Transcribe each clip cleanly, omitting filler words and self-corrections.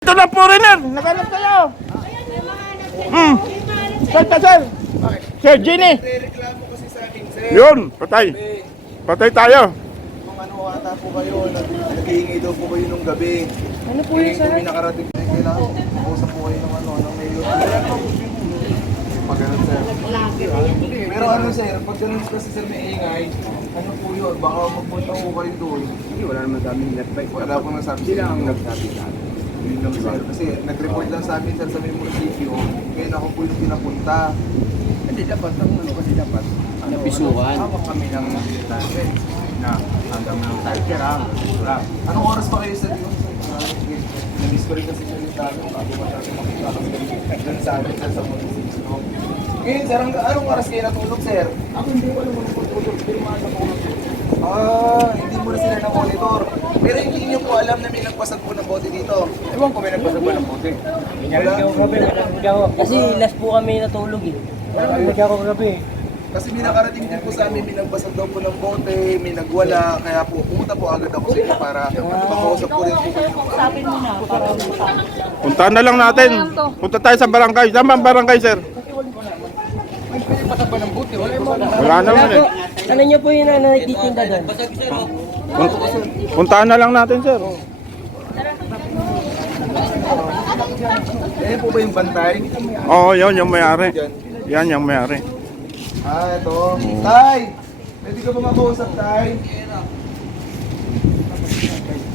Ito na foreigner, naghanap kayo. Sir, sir. Sir Ginny. Reklamo kasi sa akin, sir. Yun, patay. Patay tayo. Kung ano ata po kayo, naghihingi daw po kayo nung gabi. Ano po yun, sir? Kung may nakarating na kailangan, kausap po kayo ng ano, ng mayor. Pag ganun, sir. Pero ano, sir, pag ganun kasi sir may ingay, ano po yun, baka magpunta po kayo doon. Hindi, wala naman daming netbike. Wala po nasabi Sila ang sir. nagsabi sa atin. Yun lang, sir. Kasi nag-report lang sa amin, sir, sa may munisipyo. Ngayon ako po yung pinapunta. Hindi, dapat ang ano kasi dapat. Napisukan. Hawak kami ng license na hanggang ng tiger ang basura. Anong oras pa kayo sa yung namiss ko rin kasi siya yung tayo bago masyado makita kami doon sa amin sir sa munisipyo. Ngayon sir, anong oras kayo natulog sir? Ako hindi ko alam kung tutulog. Pirmasa ko lang. Hindi mo na sila na-monitor. Pero hindi niyo po alam na may nagpasag po ng bote dito. Ewan ko may nagpasaba ng bote. Nangyari ako gabi, wala ako. Kasi last po kami natulog eh. Wala ako gabi. Kasi may nakarating din po sa amin, may nagpasag daw po ng bote, may nagwala. Kaya po, pumunta po agad ako sa inyo para makausap ko rin po kayo. Sabi mo na para Puntahan na lang natin. Punta tayo sa barangay. Saan ang barangay, sir? May pinapasaba ng bote. Wala mo. Wala naman eh. Ano niyo po yun na nagtitinda doon? Puntahan na lang natin, sir. Ayan po ba yung bantay? Oo, yun, yung may-ari. Diyan. Yan, yung may-ari. Ito. Tay! Pwede ka ba makausap, Tay? Hindi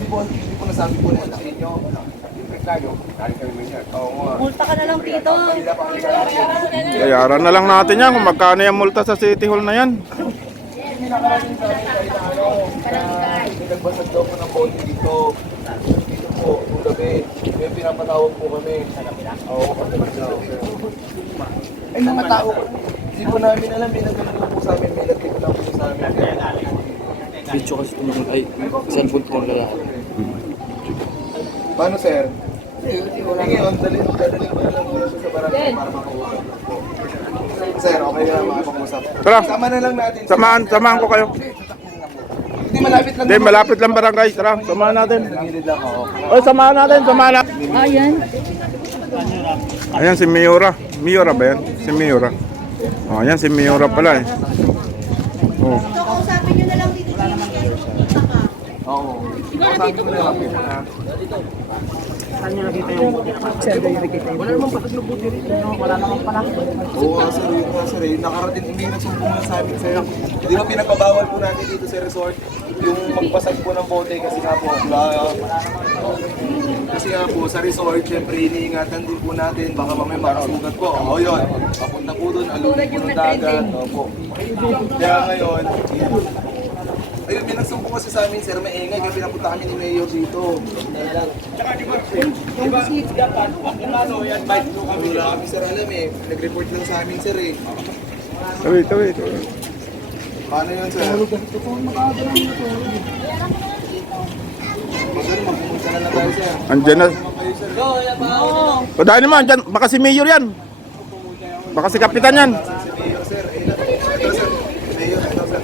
po nasabi po nila sa inyo. Multa ka na lang dito. Bayaran na lang natin yan kung magkano yung multa sa City Hall na yan. Hindi nakarating sa amin kahit na ano, na nagbasag daw po ng bote dito. Dito po, kung gabi. May pinapatawag po kami. Oo, kasi ay, mga tao. Hindi po namin alam, may nagano lang po sa amin, may nagkito lang po sa amin. Video kasi tumulong ay cellphone ko ng lalaki. Paano, sir? Ngayon, dadalhin ko na lang muna siya sa barangay para makausap po. Sir, okay na makapag-usap. Tara. Sama na lang natin. Samahan ko kayo. Hindi, malapit lang. Hindi, malapit lang barangay. Tara, samahan natin. Gilid lang ako. O, samahan natin, samahan natin. Ayan. Ayan si Miura. Miura ba yan? Si Miura. Oh, ayan si Miura pala eh. Oh. So, kausapin nyo na lang dito, Jimmy, kaya pumunta ka. Oo. Sabi ko na lang. Wala namang pasag ng bote rito. Wala namang pala. Oo, sir, yun nga, sir. Nakarating, hindi nagsumbong lang sa amin, sir. Hindi ba pinagbabawal po natin dito sa resort yung magpasag po ng bote kasi nga po, kasi nga po, sa resort, syempre iniingatan din po natin, baka mamaya makasugat po. O yun, papunta po doon, alunin po ng dagat. Opo. Kaya ngayon, ayun, may nagsumbong kasi sa amin, sir, maingay, kaya pinapunta kami ni Mayor dito. Tsaka di ba dapat, pag ano, yan, bike nyo kami. Wala kami, sir, alam eh. Nag-report lang sa amin, sir eh. Tawid. Paano yun, sir? Magpumunta na lang tayo, sir. Andyan na. Kayo, sir. Padahan naman, andyan. Baka si Mayor yan. Baka si Kapitan yan. Si Mayor, sir. Ito, sir. Mayor, ito, sir.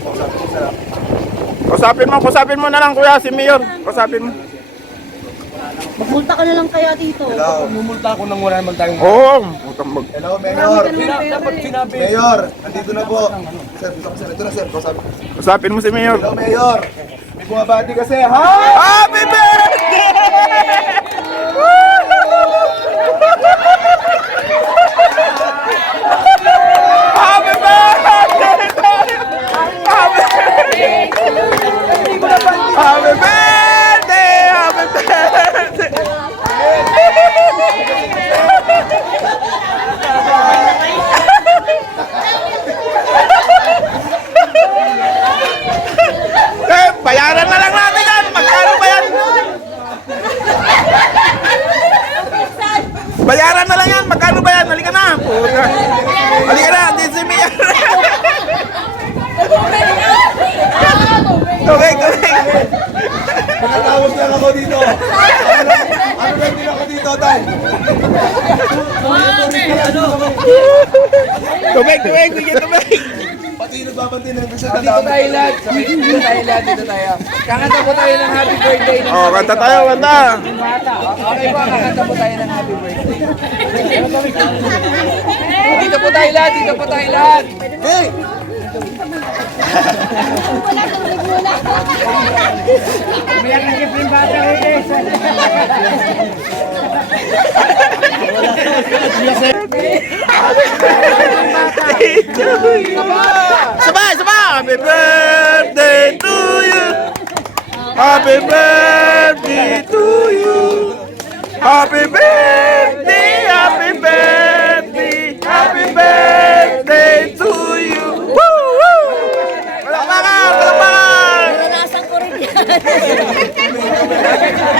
Kausapin ko, sir. Kusapin mo na lang kuya si Mayor. Kusapin mo. Magmulta ka na lang kaya dito. Hello. Mumulta ako nang wala naman tayong... Oo. Hello, Mayor. Dapat sinabi. Mayor, nandito na po. Sir, dito ka, sir. Ito na, sir. Kausapin. Kusapin mo si Mayor. Hello, Mayor. May bumabati kasi, ha? Happy birthday! Happy birthday! Happy birthday! Happy birthday! Bayaran na lang natin yan! Magkano ba yan? Bayaran na lang yan! Magkano ba yan? Halika na! Puta! Halika na! Hindi si Mia! Tubig! Nakatawag lang ako dito. Ano lang din ako dito, tay? Tubig! Bigyan tubig! Pati yung nagbabantay ng isa Dito tayo lahat. Dito tayo lahat. Dito tayo. Kakanta po tayo ng happy birthday. Oh, kanta tayo, kanta. Okay po, kakanta po tayo ng happy birthday. Dito po tayo lahat. Dito po tayo lahat. Hey! Sabay, sabay! Happy birthday to you! Happy birthday to you! Happy birthday, happy birthday, happy birthday to you! Woo! Woo! Palakpakan! Palakpakan! Naranasan ko rin yan.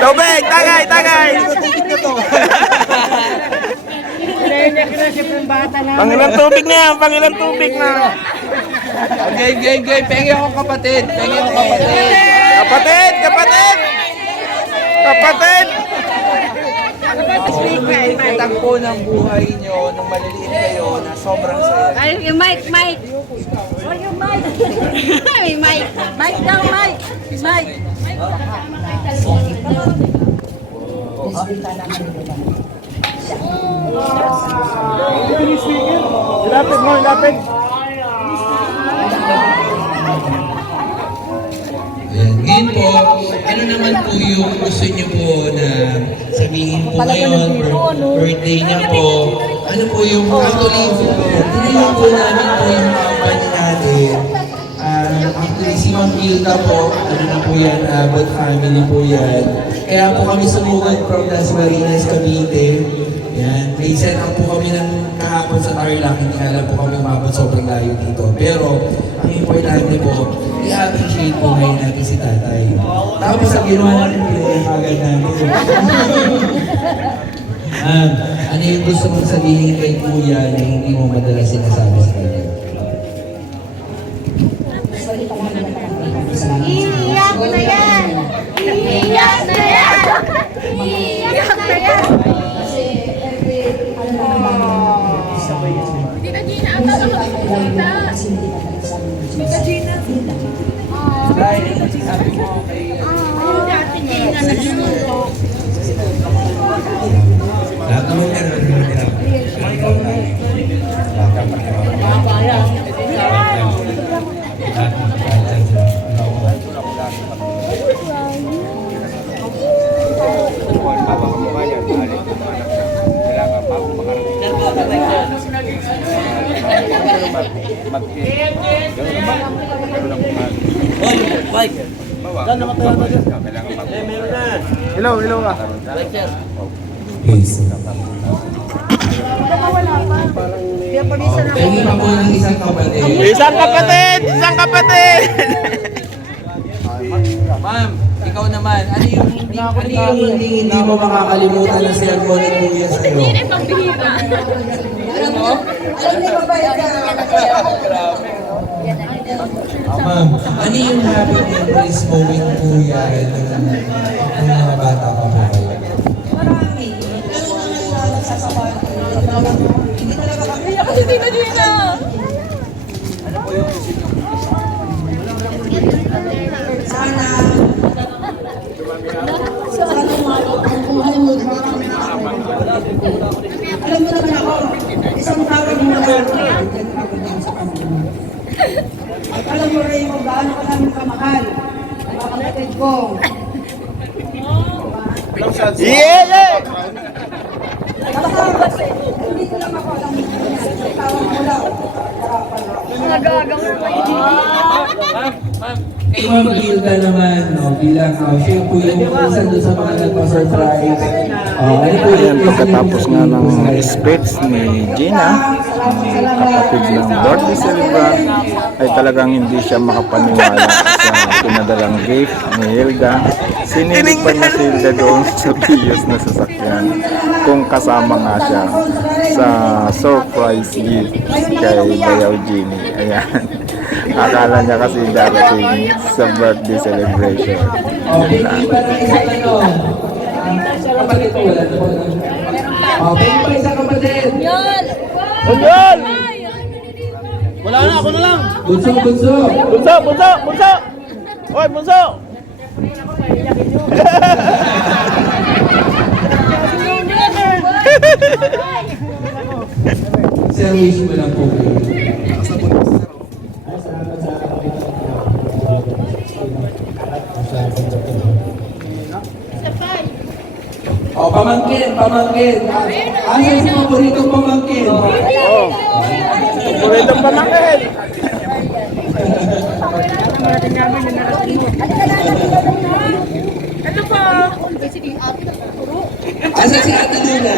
Tubig! Tagay! Tagay! Pangilang tubig na yan! Pangilang tubig na! Game, game, game. Pengi ako kapatid. Pengi ako kapatid. Kapatid! Kapatid! Kapatid! Kitang po ng buhay nyo nung maliliit kayo na sobrang saya. Ay, yung mic, mic. Oh, yung mic. May mic. Mic daw, mic. Mic. Ilapit mo, ilapit! Ngayon po, ano naman po yung gusto niyo po na sabihin po ngayon, birthday niya po, ano po yung actually, tinayong po namin po yung company natin. Actually, si Ma'am Gilda po, ano na po yan, Abbott family po yan. Kaya po kami sumugod from Las Marinas, Cavite. Yan, may set up po kami ng kahapon sa Tarlac, hindi alam po kami umabot sobrang layo dito. Pero, ang importante po, i-appreciate po ngayon natin si tatay. Tapos ang ginawa natin, pinagkagad natin. Ano yung gusto mong sabihin kay kuya na hindi mo madalas sinasabi sa kanya? Iiyak na yan. Iiyak na yan. Iiyak na yan. Tita Gina, ang tawag ako pupunta. Tita Gina. Dahil yung sinabi mo kay... Tita Gina, nagsundo. Lahat naman ka naman Hello, hello ka. Peace. Tingin pa po ng isang kapatid. Isang kapatid! Isang kapatid! Ma'am, ikaw naman, ano yung Hindi mo makakalimutan na sermon ni Kuya sa'yo. Ma'am, ano yung happy memories mo with Kuya nung mga bata pa po kayo? Kasi Tita Gina. Alam mo naman ako, isang tawag mo lang ako. At alam mo rin kung gaano ka namin kamahal. Ang mga kapatid ko. Yeah! Hindi ko lang ako alam mo yan. Tawag mo lang. Kay Ma'am Gilda naman, no, bilang siya po yung isa doon sa mga nagpa-surprise. Ano po Ayan, pagkatapos nga ng speech ni Gina, kapatid ng birthday celebrant, ay talagang hindi siya makapaniwala sa pinadalang gift ni Hilda. Sinilip pa niya si Hilda doon sa Pius na sasakyan kung kasama nga siya sa surprise gift kay Bayaw Gini. Ayan. Akala niya kasi darating sa birthday celebration. Okay, iba na isang tanong. Kapatid ko, wala na po. Okay, pa isang kapatid. Yan. Ayan! Wala na, Bunso, bunso. Bunso, bunso, bunso! Hoy, bunso! Sir, wish mo lang po kayo. Oh, pamangkin, pamangkin. Asa si paboritong pamangkin? Oh. Paborito pamangkin. Ito po. Asa si Ate Luna?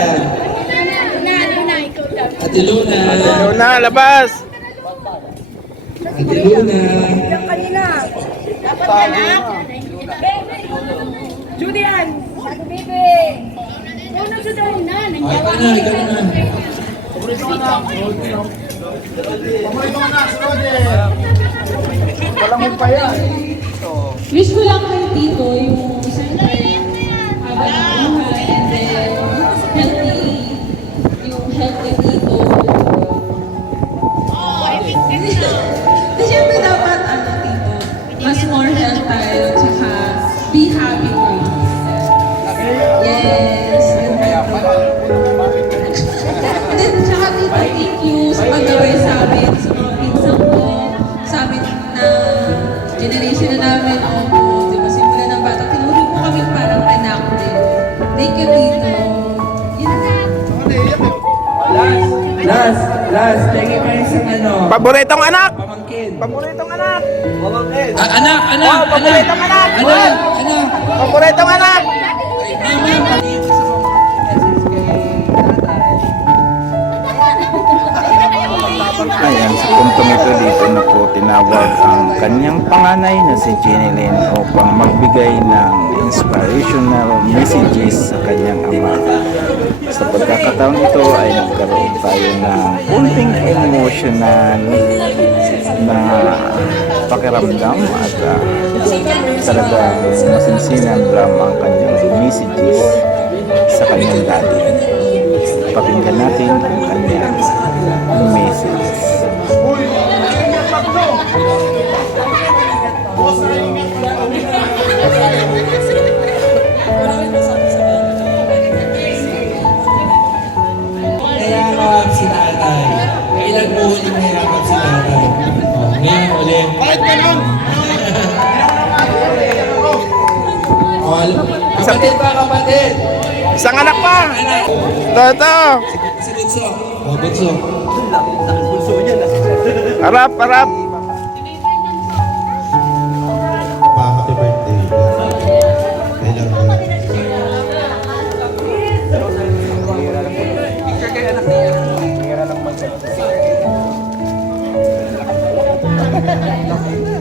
Ate Luna. Luna, labas! Ate Luna. Kanina. Dapat anak. Judy Ann. Sabi bebe. Ikaw na Judy Ann. Oh, ikaw na, ikaw na. Wish ko lang kay Tito yung siyempre habang buhay and then yung health kay Tito. Di siyempre dapat Tito, mas more health tayo tsaka be happy po. Yes. And then tsaka Tito, thank you sa pag-gawin sa amin, sa mga pinsang ko, sa amin na generation na namin, di ba, simula ng bata, tinuring mo kami parang anak din. Thank you, Tito. Yun na. Last. Tingin kayo sa ano? Paboritong anak! Pamangkin. Paboritong anak! Anak. Paboritong anak! Anak. Paboritong anak! Ayan, sa puntong ito dito na po tinawag ang kanyang panganay na si Jenny Lynn upang magbigay ng inspirational messages sa kanyang ama. Sa pagkakataon ito ay nagkaroon tayo ng kunting emotional na pakiramdam at talagang masinsinan drama ang kanyang messages sa kanyang daddy. Pakinggan natin ang kanyang messages. Nahihirap si tatay. Kailan po yung nahihirap si tatay? Oh, ngayon ulit. Bakit ganun? Kapatid pa, kapatid. Isang anak pa! Toto! Si Bunso. Oh, Bunso. Harap, harap! Happy birthday. Kailan ba?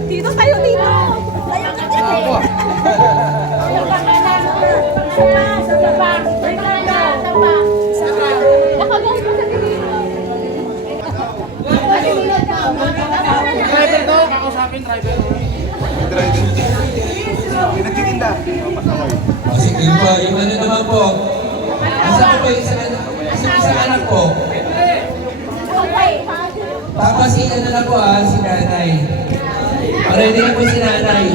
Tito, tayo dito. Tayo ka dito. Sa baba. Driver to, kakausapin driver. May nagtitinda. Oh, sige po, yung ano naman po. Asa po yung isang anak po? Tapos si ano na po si nanay. Ready na po si nanay.